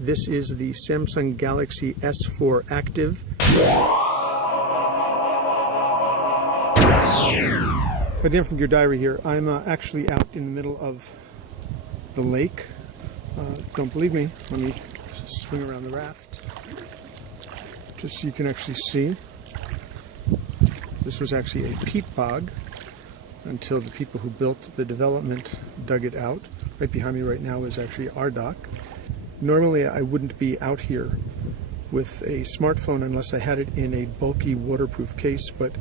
This is the Samsung Galaxy S4 Active. Again from Gear Diary here. I'm actually out in the middle of the lake. Don't believe me? Let me swing around the raft just so you can actually see. This was actually a peat bog until the people who built the development dug it out. Right behind me right now is actually our dock. Normally I wouldn't be out here with a smartphone unless I had it in a bulky waterproof case, but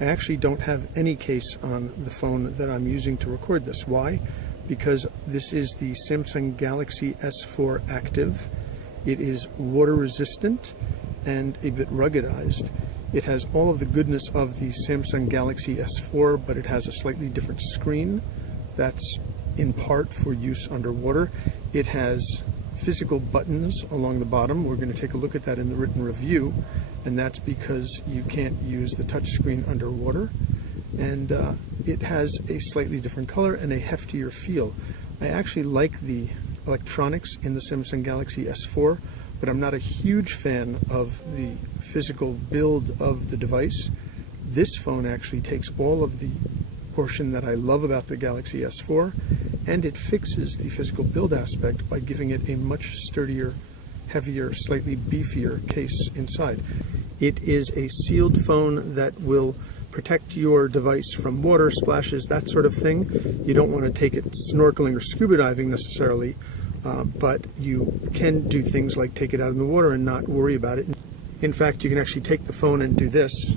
I actually don't have any case on the phone that I'm using to record this. Why? Because this is the Samsung Galaxy S4 Active. It is water resistant and a bit ruggedized. It has all of the goodness of the Samsung Galaxy S4, but it has a slightly different screen that's in part for use underwater. It has physical buttons along the bottom. We're going to take a look at that in the written review, and that's because you can't use the touch screen underwater. And it has a slightly different color and a heftier feel. I actually like the electronics in the Samsung Galaxy S4, but I'm not a huge fan of the physical build of the device. This phone actually takes all of the portion that I love about the Galaxy S4, and it fixes the physical build aspect by giving it a much sturdier, heavier, slightly beefier case inside. It is a sealed phone that will protect your device from water, splashes, that sort of thing. You don't want to take it snorkeling or scuba diving necessarily, but you can do things like take it out in the water and not worry about it. In fact, you can actually take the phone and do this.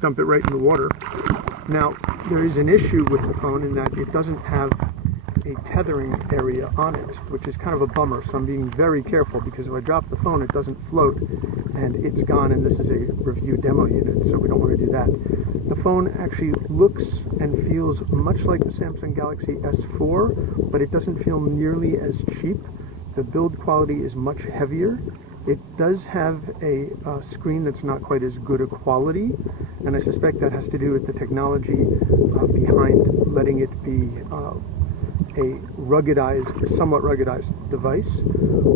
Dump it right in the water. Now, there is an issue with the phone in that it doesn't have a tethering area on it, which is kind of a bummer, so I'm being very careful because if I drop the phone, it doesn't float and it's gone, and this is a review demo unit, so we don't want to do that. The phone actually looks and feels much like the Samsung Galaxy S4, but it doesn't feel nearly as cheap. The build quality is much heavier. It does have a screen that's not quite as good a quality, and I suspect that has to do with the technology behind letting it be a ruggedized, somewhat ruggedized device.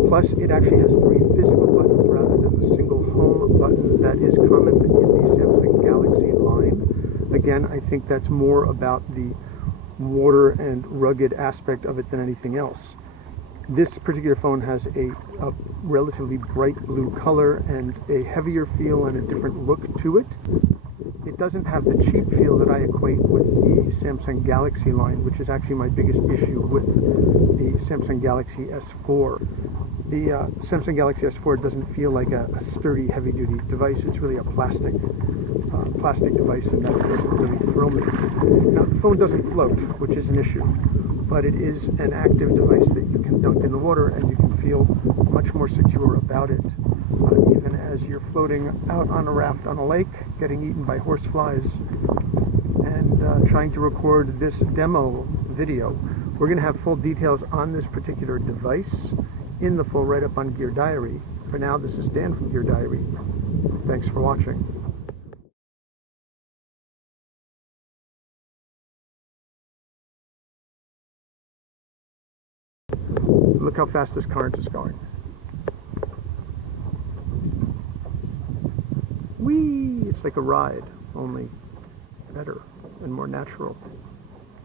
Plus, it actually has 3 physical buttons rather than the single home button that is common in the Samsung Galaxy line. Again, I think that's more about the water and rugged aspect of it than anything else. This particular phone has a relatively bright blue color and a heavier feel and a different look to it. It doesn't have the cheap feel that I equate with the Samsung Galaxy line, which is actually my biggest issue with the Samsung Galaxy S4. The Samsung Galaxy S4 doesn't feel like a sturdy, heavy-duty device. It's really a plastic device, and that doesn't really thrill me. Now, the phone doesn't float, which is an issue, but it is an active device that you can dunk in the water and you can feel much more secure about it, even as you're floating out on a raft on a lake, getting eaten by horseflies, and trying to record this demo video. We're going to have full details on this particular device in the full write-up on Gear Diary. For now, this is Dan from Gear Diary. Thanks for watching. Look how fast this current is going. Whee! It's like a ride, only better and more natural.